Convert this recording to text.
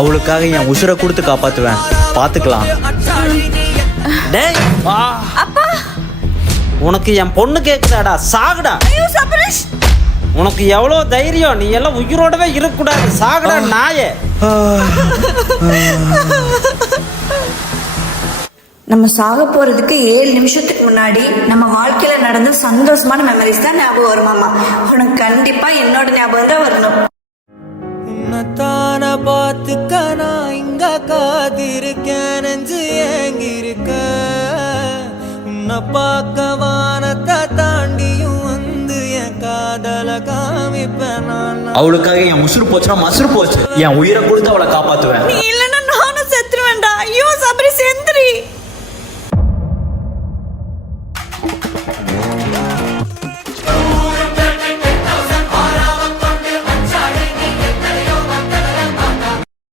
அவளுக்காக என் உசுரை கொடுத்து காப்பாத்துவேன். பாத்துக்கலாம். டேய் அப்பா, உனக்கு என் பொண்ணு கேக்குதாடா? சாகுடா. ஐயோ சபரீஷ், உனக்கு எவ்வளவு தைரியம்? நீ எல்லாம் உயிரோடவே இருக்கக்கூடாது. சாகுடா நாயே. நம்ம சாக போறதுக்கு 7 நிமிஷத்துக்கு முன்னாடி நம்ம வாழ்க்கையில நடந்த சந்தோஷமான மெமரிஸ் தான் ஞாபகம் வருமாமா. உனக்கு கண்டிப்பா என்னோட ஞாபகம் தான் வரணும். உன்னத்தான பார்த்துக்க நான் இங்க காத்திருக்கேன், நெஞ்சு ஏங்கிருக்க. உன்னை பார்க்க வானத்தை தாண்டியும் வந்து என் காதல காமிப்பேன் நான். அவளுக்காக என் உசுறு போச்சுன்னா மசுறு போச்சு. என் உயிரை கொடுத்து அவளை காப்பாத்துவேன். நீ